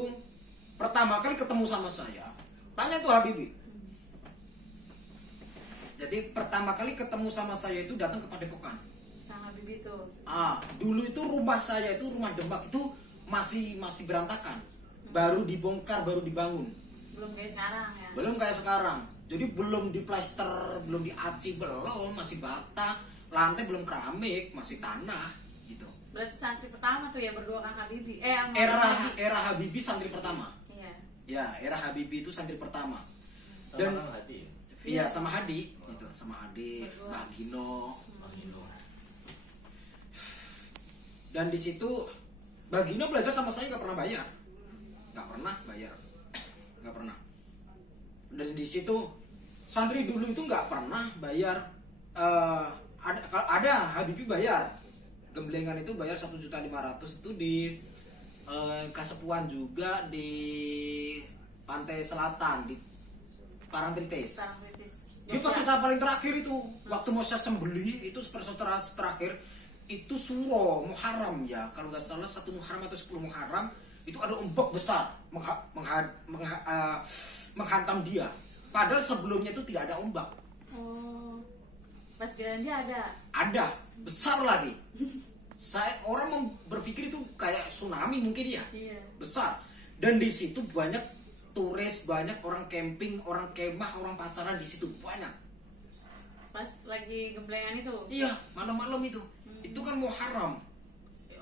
pertama kali ketemu sama saya. Tanya tuh Habibi. Jadi pertama kali ketemu sama saya itu datang ke Padepokan. Kang Habib itu. Dulu itu rumah saya itu rumah Demak itu masih berantakan. Baru dibongkar, baru dibangun. Belum kayak sekarang ya. Belum kayak sekarang. Jadi belum diplester, belum diaci, belum, masih bata. lantai belum keramik, masih tanah gitu. Berarti santri pertama tuh ya berdua Kang Habibie. Sama Era Habibie santri pertama. Iya. Ya, era Habibie itu santri pertama. Sama Dan Kang Hadi. iya sama Hadi gitu, sama Hadi, Berdua. Mbak Gino. Bang Indo. Dan di situ Mbak Gino belajar sama saya nggak pernah bayar. Nggak pernah bayar. Nggak pernah. Dan di situ santri dulu itu nggak pernah bayar. Ada Habibie bayar. Gemblengan itu bayar 1.500.000 itu di Kasepuan juga, di Pantai Selatan, di Parangtritis. Di peserta paling terakhir itu waktu mau saya sembelih itu peserta terakhir itu suro Muharram ya, kalau nggak salah 1 Muharram atau 10 Muharram itu ada ombak besar menghantam dia. Padahal sebelumnya itu tidak ada ombak. Oh. Pas giliran dia ada. Ada besar lagi. Orang berpikir itu kayak tsunami mungkin ya. Iya. Besar. Dan di situ banyak turis, banyak orang camping, orang kemah, orang pacaran di situ banyak. Pas lagi gemblengan itu. Iya, malam-malam itu. Itu kan Muharram.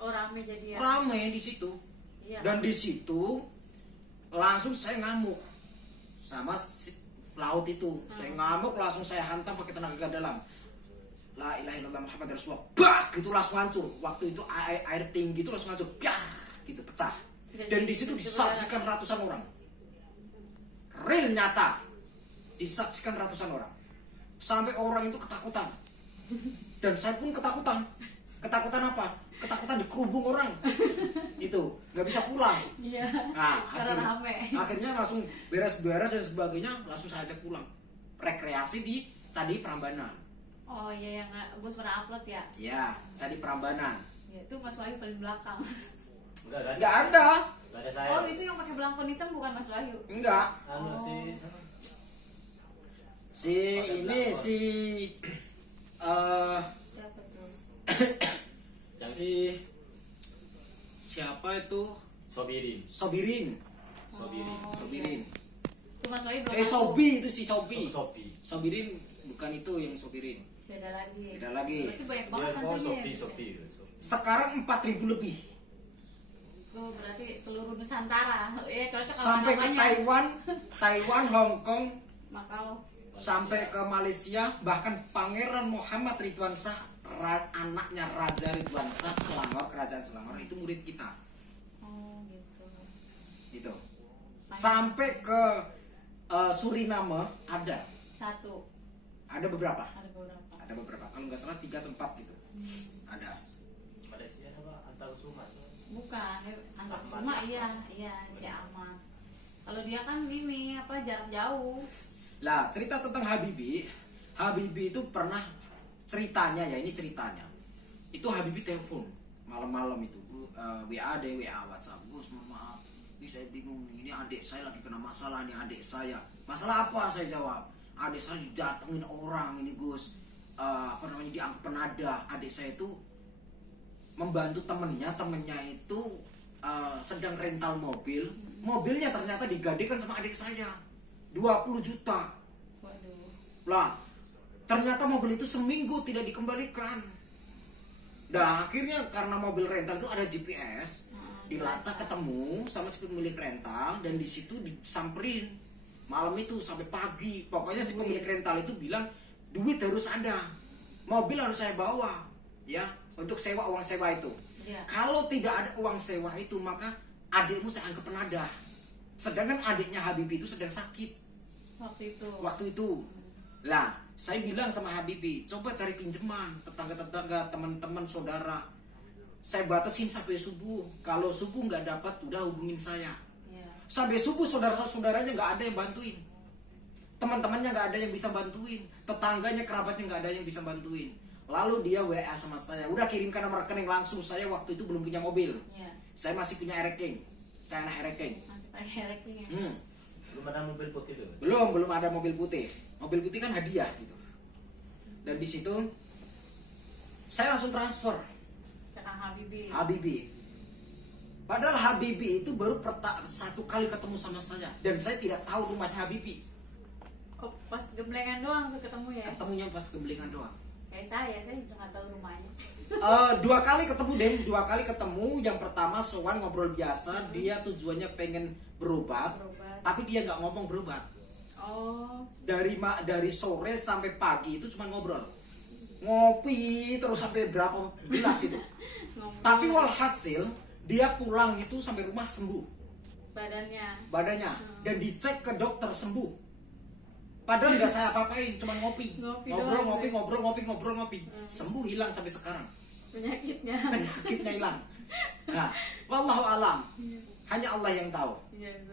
Oh, rame jadi ya. Rame di situ. Iya. Dan di situ langsung saya ngamuk sama laut itu. Saya ngamuk, langsung saya hantam pakai tenaga dalam. La ilaha illallah Muhammad Rasulullah. Bah, gitu langsung hancur. Waktu itu air tinggi itu langsung hancur. Biar gitu pecah. Dan di situ disaksikan ratusan orang. Real nyata. Disaksikan ratusan orang. Sampai orang itu ketakutan. Dan saya pun ketakutan. Ketakutan apa? Ketakutan dikerubung orang. Itu, nggak bisa pulang. Iya. Nah, Karena rame. akhirnya langsung beres-beres dan sebagainya, langsung saya ajak pulang. Rekreasi di Candi Prambanan. Oh iya, yang Gus pernah upload ya. Ya, Candi Prambanan. Ya, itu Mas Wahyu paling belakang. Enggak Nggak ada. Enggak ada saya. Oh, itu yang pakai belangkon hitam bukan Mas Wahyu. Enggak. Anu Oh. sih sana. Si ini si Siapa tuh? si siapa itu? Sobirin. Sobirin. Sobirin. Oh, Sobirin. Itu Mas Wahyu belum. Sobi itu si Sobi. Sobi. Sobirin bukan itu yang Sobirin. Beda lagi. Beda lagi. Berarti banyak Dia banget oh santrinya. Sobi, ya? Sobi. Sekarang 4.000 lebih. Oh, berarti seluruh Nusantara. Ya cocok sama Sampai ke namanya. Taiwan, Hong Kong, Makau. sampai ke Malaysia, bahkan Pangeran Muhammad Ridwan Shah, anaknya Raja Ridwan Shah Selangor, Kerajaan Selangor itu murid kita. Oh, gitu. Gitu. Banyak. Sampai ke Suriname ada. Satu. Ada beberapa. Ada beberapa. Ada beberapa. Kalau nggak salah 3 atau 4 gitu. Ada. Malaysia apa antar Sumas. Bukan, anggap Ahmad. cuma iya si Ahmad. Kalau dia kan ini apa jarak jauh. Lah, cerita tentang Habibie. Habibie itu pernah ceritanya ya, ini ceritanya. Itu Habibie telepon malam-malam itu. WA WhatsApp. Gus, mohon maaf. Ini saya bingung nih. Ini adik saya lagi kena masalah nih, adik saya. Masalah apa? Saya jawab. Adik saya didatengin orang ini, Gus. Dianggap penada. Adik saya itu membantu temennya itu sedang rental mobil. Mobilnya ternyata digadekan sama adik saya 20 juta. Waduh. Lah, ternyata mobil itu seminggu tidak dikembalikan. Nah, akhirnya karena mobil rental itu ada GPS, dilacak ketemu sama si pemilik rental dan di situ disamperin malam itu sampai pagi. Pokoknya si pemilik rental itu bilang duit harus ada, mobil harus saya bawa, ya untuk sewa, uang sewa itu. Iya. Kalau tidak ada uang sewa itu maka adikmu saya anggap penadah. Sedangkan adiknya Habibie itu sedang sakit waktu itu. Lah, saya bilang sama Habibie, coba cari pinjaman tetangga-tetangga, teman-teman, saudara. Saya batasin sampai subuh. Kalau subuh nggak dapat, udah hubungin saya. Iya. Sampai subuh saudara-saudaranya nggak ada yang bantuin. Teman-temannya nggak ada yang bisa bantuin. Tetangganya, kerabatnya nggak ada yang bisa bantuin. Lalu dia WA sama saya, udah kirimkan nomor rekening langsung. Saya waktu itu belum punya mobil. Iya. Saya masih punya Ereking. Saya anak Ereking. Masih pakai ranking ya. Belum ada mobil putih tuh. Belum ada mobil putih. Mobil putih kan hadiah gitu. Dan di situ saya langsung transfer Ke Kang Habibie. Habibie. Padahal Habibie itu baru satu kali ketemu sama saya dan saya tidak tahu rumahnya Habibie. Oh, pas gemblengan doang tuh ketemu ya. Ketemunya pas Gemblengan doang. Kayak saya juga nggak tahu rumahnya. 2 kali ketemu deh, 2 kali ketemu. Yang pertama sowan ngobrol biasa, dia tujuannya pengen berobat, tapi dia nggak ngomong berobat. Oh. Dari sore sampai pagi itu cuma ngobrol, ngopi terus sampai berapa gelas itu. Tapi walhasil dia pulang itu sampai rumah sembuh badannya dan dicek ke dokter sembuh. Padahal nggak saya apa-apain, cuma ngopi, ngobrol, sembuh, hilang sampai sekarang. Penyakitnya hilang. Nah, wallahu alam. Hanya Allah yang tahu.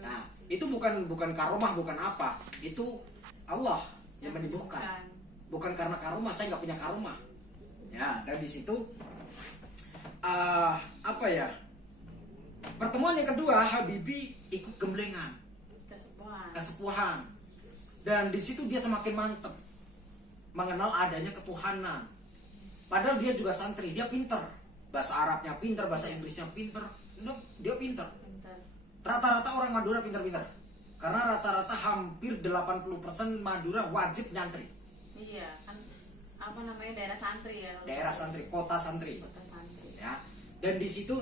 Nah, itu bukan karomah, bukan apa. Itu Allah yang menyembuhkan. Bukan karena karomah, saya nggak punya karomah. Ya, dan di situ apa ya? Pertemuan yang kedua, Habibie ikut gemblengan, kesepuhan. Dan di situ dia semakin mantep mengenal adanya ketuhanan. Padahal dia juga santri, dia pinter. Bahasa Arabnya pinter, bahasa Inggrisnya pinter. Dia pinter. Rata-rata orang Madura pinter-pinter. Karena rata-rata hampir 80% Madura wajib nyantri. Iya, kan apa namanya, daerah santri ya. Daerah santri, kota santri. Ya. Dan di situ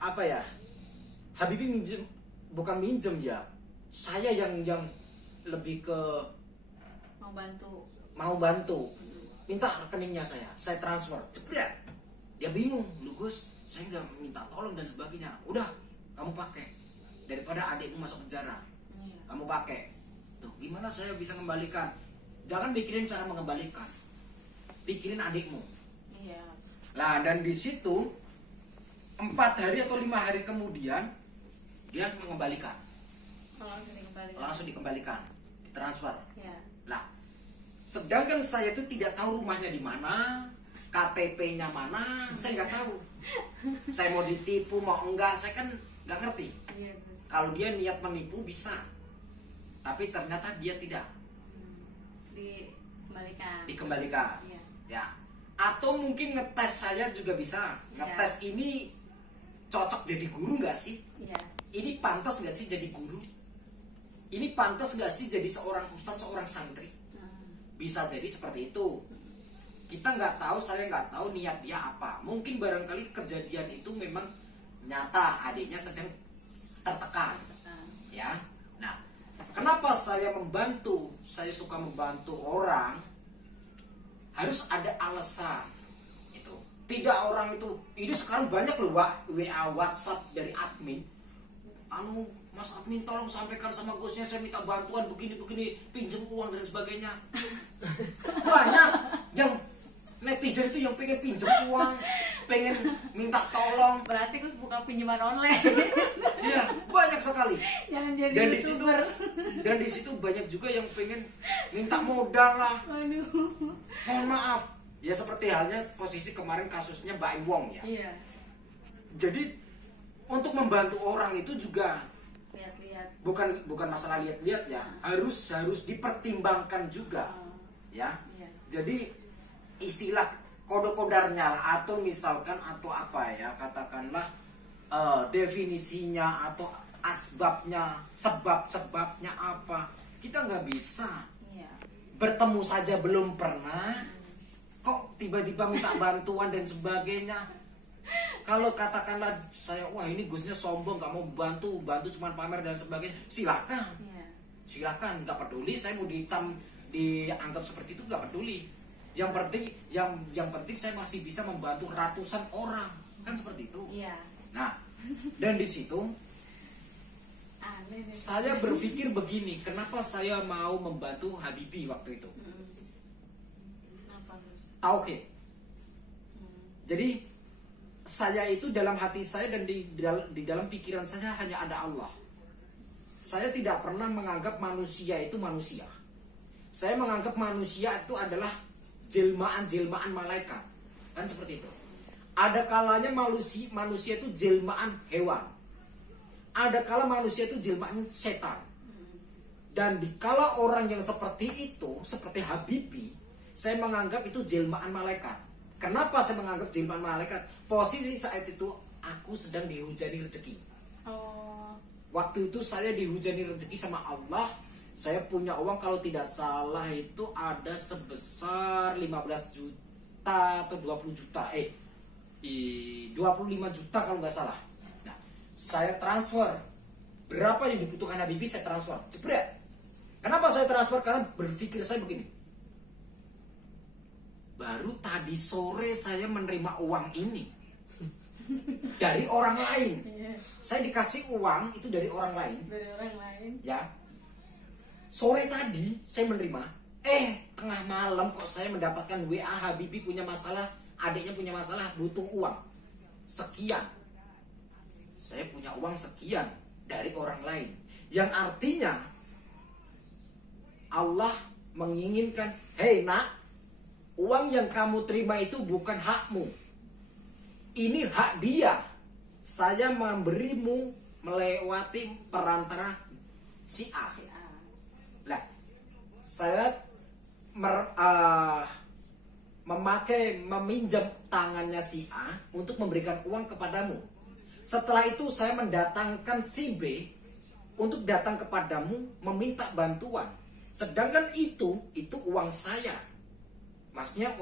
apa ya? Habibie bukan minjem ya. Saya yang lebih ke mau bantu. Minta rekeningnya saya transfer, jepret. Dia bingung, lu Gus, saya nggak minta tolong dan sebagainya. Udah, kamu pakai. Daripada adikmu masuk penjara, kamu pakai. Tuh, gimana saya bisa mengembalikan? Jangan pikirin cara mengembalikan, pikirin adikmu. Iya. Nah, dan di situ 4 hari atau 5 hari kemudian dia mengembalikan. Langsung dikembalikan, ditransfer. Iya. Nah, sedangkan saya itu tidak tahu rumahnya di mana, KTP-nya mana, saya nggak tahu. Saya mau ditipu mau enggak, saya kan nggak ngerti. Iya, kalau dia niat menipu bisa, tapi ternyata dia tidak. Dikembalikan. Iya. Ya. Atau mungkin ngetes saya juga bisa. Ngetes ini cocok jadi guru nggak sih? Iya. Ini pantas nggak sih jadi guru? Ini pantas nggak sih jadi seorang ustadz, seorang santri? Bisa jadi seperti itu. Kita nggak tahu, saya nggak tahu niat dia apa. Mungkin barangkali kejadian itu memang nyata, adiknya sedang tertekan. Ya. Nah, kenapa saya membantu? Saya suka membantu orang. Harus ada alasan. Itu. Tidak orang itu. Ini sekarang banyak loh WA WhatsApp dari admin. Mas admin tolong sampaikan sama bosnya saya minta bantuan begini pinjam uang dan sebagainya. Banyak yang netizen itu yang pengen pinjam uang, pengen minta tolong. Berarti Gus buka pinjaman online. Iya, banyak sekali. Jangan jadi dan YouTuber. Di situ banyak juga yang pengen minta modal lah. Aduh. Mohon maaf. Ya seperti halnya posisi kemarin kasusnya Mbak Im Wong ya. Iya. Jadi untuk membantu orang itu juga lihat-lihat. Bukan masalah lihat-lihat ya. Harus dipertimbangkan juga. Ya. Iya. Jadi istilah kode-kodarnya atau misalkan atau apa ya, katakanlah definisinya atau asbabnya, sebabnya apa, kita nggak bisa. Iya. Bertemu saja belum pernah kok tiba-tiba minta bantuan dan sebagainya. Kalau katakanlah saya, wah ini Gusnya sombong, nggak mau bantu cuma pamer dan sebagainya, silakan. Iya. Silakan, nggak peduli saya mau dianggap seperti itu, nggak peduli. Yang penting saya masih bisa membantu ratusan orang, kan seperti itu. Iya. Nah, dan di situ saya berpikir begini, kenapa saya mau membantu Habibie waktu itu? Kenapa, Gus? Tauhid. Jadi saya itu dalam hati saya dan di dalam pikiran saya hanya ada Allah. Saya tidak pernah menganggap manusia itu manusia. Saya menganggap manusia itu adalah jelmaan malaikat, kan seperti itu. Ada kalanya manusia itu jelmaan hewan. Ada kala manusia itu jelmaan setan. Dan dikala orang yang seperti itu, seperti Habibie, saya menganggap itu jelmaan malaikat. Kenapa saya menganggap jelmaan malaikat? Posisi saat itu aku sedang dihujani rezeki. Oh. Waktu itu saya dihujani rezeki sama Allah Saya punya uang kalau tidak salah itu ada sebesar 15 juta atau 20 juta. 25 juta kalau nggak salah. Nah, saya transfer. Berapa yang dibutuhkan Habibie saya transfer. Jebret. Kenapa saya transfer? Karena berpikir saya begini. Baru tadi sore saya menerima uang ini dari orang lain. Saya dikasih uang itu dari orang lain. Dari orang lain. Ya. Sore tadi saya menerima. Tengah malam kok saya mendapatkan WA Habibie punya masalah, adiknya punya masalah, butuh uang sekian. Saya punya uang sekian dari orang lain. Yang artinya Allah menginginkan, hei nak, uang yang kamu terima itu bukan hakmu. Ini hak dia. Saya memberimu melewati perantara si A. Lah, saya meminjam tangannya si A untuk memberikan uang kepadamu. Setelah itu saya mendatangkan si B untuk datang kepadamu meminta bantuan. Sedangkan itu uang saya. Maksudnya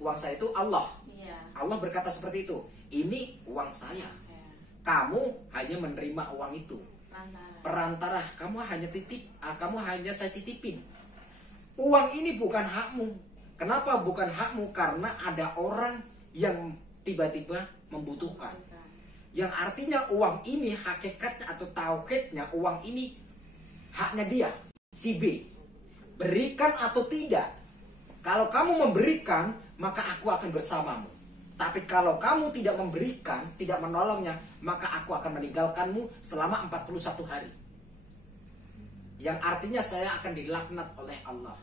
uang saya itu Allah. Iya. Allah berkata seperti itu. Ini uang saya. Kamu hanya menerima uang itu. Perantara. Kamu hanya kamu hanya saya titipin. Uang ini bukan hakmu. Kenapa bukan hakmu? Karena ada orang yang tiba-tiba membutuhkan. Yang artinya uang ini hakikatnya atau tauhidnya, uang ini haknya dia, si B. Berikan atau tidak. Kalau kamu memberikan, maka aku akan bersamamu. Tapi kalau kamu tidak memberikan, tidak menolongnya, maka aku akan meninggalkanmu selama 41 hari. Yang artinya saya akan dilaknat oleh Allah.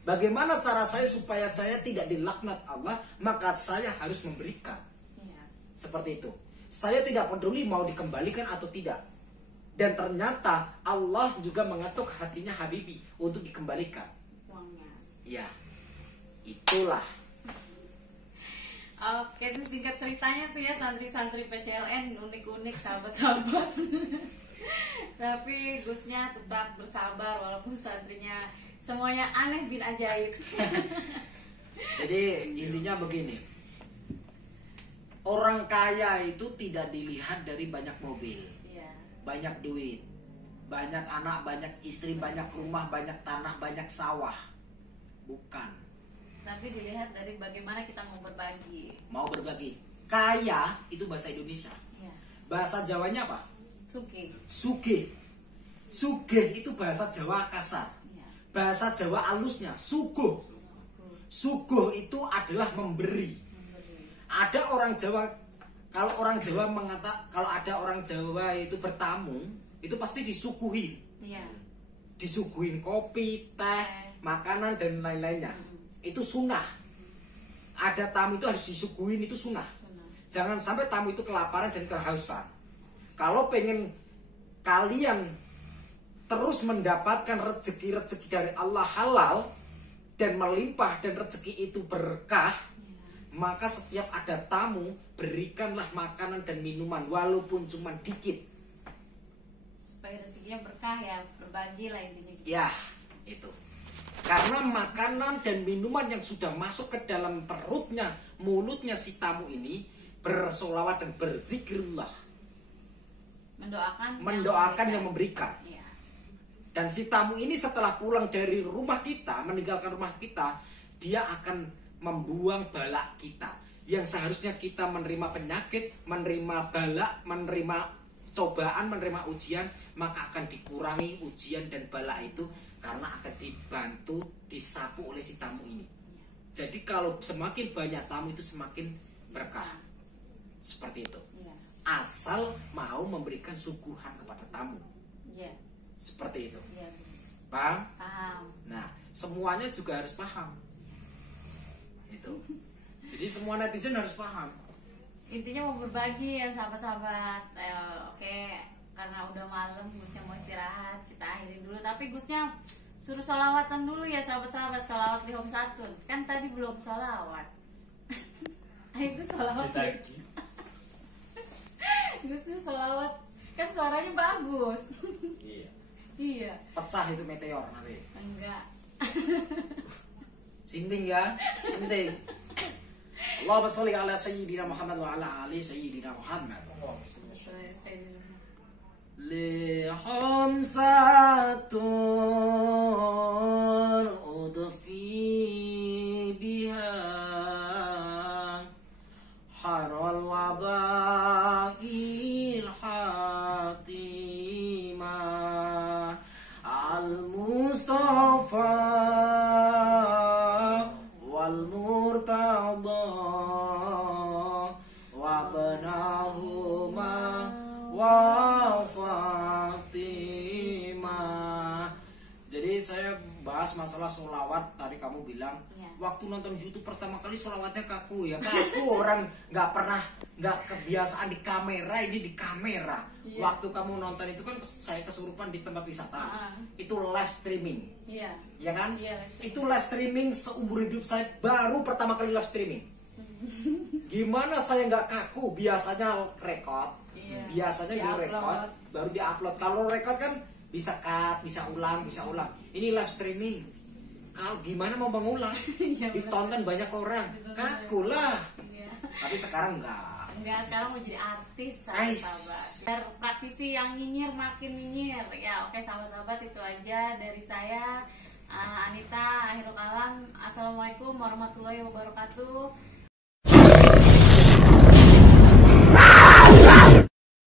Bagaimana cara saya supaya saya tidak dilaknat Allah? Maka saya harus memberikan. Seperti itu. Saya tidak peduli mau dikembalikan atau tidak. Dan ternyata Allah juga mengetuk hatinya Habibie untuk dikembalikan Uangnya. Ya, itulah. Oke, itu singkat ceritanya tuh ya, santri-santri PCLN unik-unik, sahabat-sahabat. Tapi Gusnya tetap bersabar walaupun santrinya semuanya aneh bin ajaib. Jadi intinya begini, orang kaya itu tidak dilihat dari banyak mobil, Iya. banyak duit, banyak anak, banyak istri, banyak rumah, banyak tanah, banyak sawah. Bukan. Tapi dilihat dari bagaimana kita mau berbagi. Mau berbagi. Kaya itu bahasa Indonesia. Iya. Bahasa Jawanya apa? Sugih. Sugih. Sugih itu bahasa Jawa kasar. Iya. Bahasa Jawa halusnya suguh. Suguh itu adalah memberi. Ada orang Jawa, kalau orang Jawa kalau ada orang Jawa itu bertamu, itu pasti disuguhin. Iya. Disuguhin kopi, teh, makanan dan lain-lainnya. Itu sunnah. Ada tamu itu harus disuguhin, itu sunnah. Jangan sampai tamu itu kelaparan dan kehausan. Kalau pengen kalian terus mendapatkan rezeki-rezeki dari Allah halal dan melimpah dan rezeki itu berkah, maka setiap ada tamu berikanlah makanan dan minuman walaupun cuma dikit. Supaya rezekinya berkah ya, berbagi lah intinya. Ya, itu. Karena makanan dan minuman yang sudah masuk ke dalam perutnya, mulutnya si tamu ini bersolawat dan berzikirullah. Mendoakan yang memberikan. Iya. Dan si tamu ini setelah pulang dari rumah kita, meninggalkan rumah kita, dia akan membuang balak kita. Yang seharusnya kita menerima penyakit, menerima balak, menerima cobaan, menerima ujian, maka akan dikurangi ujian dan balak itu karena akan dibantu, disapu oleh si tamu ini. Jadi kalau semakin banyak tamu itu semakin berkah. Seperti itu. Iya. Asal mau memberikan suguhan kepada tamu. Iya. Seperti itu. Iya. Paham? Paham. Nah, semuanya juga harus paham. Itu. Jadi semua netizen harus paham. Intinya mau berbagi ya sahabat-sahabat. Oke, karena udah malam Gusnya mau istirahat, kita akhiri dulu. Tapi Gusnya suruh sholawatan dulu ya sahabat-sahabat. Sholawat di Home Satun. Kan tadi belum sholawat. Ayo Gus sholawat. Gusnya sholawat. Kan suaranya bagus. Iya. Iya. Pecah pecah itu meteor nanti. Enggak. Sinting ya, sinting. Allahumma sholli ala sayyidina Muhammad wa ala ali sayyidina Muhammad. Saya di rumah. Lihamsatun udfi biha harul wabail hatimah al-Mustafa wal murtada wa banahuma wa Fatimah. Jadi saya bahas masalah sholawat. Tadi kamu bilang Ya. waktu nonton YouTube pertama kali sholawatnya kaku ya. Kaku orang nggak kebiasaan di kamera, ini di kamera. Iya. Waktu kamu nonton itu kan saya kesurupan di tempat wisata. Ah. Itu live streaming, Iya. ya kan? Iya, live streaming. Itu live streaming seumur hidup saya baru pertama kali live streaming. Gimana saya nggak kaku? Biasanya record, Iya. biasanya di Di-upload. record baru di-upload. Kalau record kan bisa cut, bisa ulang. Ini live streaming. Kalau gimana mau mengulang? Iya, benar. Ditonton banyak orang, Ditonton kaku lah. Iya. Tapi sekarang enggak. Enggak, sekarang mau jadi artis Ais. sahabat. Biar praktisi yang nyinyir makin nyinyir. Ya, oke sahabat-sahabat, itu aja dari saya Anita Akhirul Kalam. Assalamualaikum warahmatullahi wabarakatuh.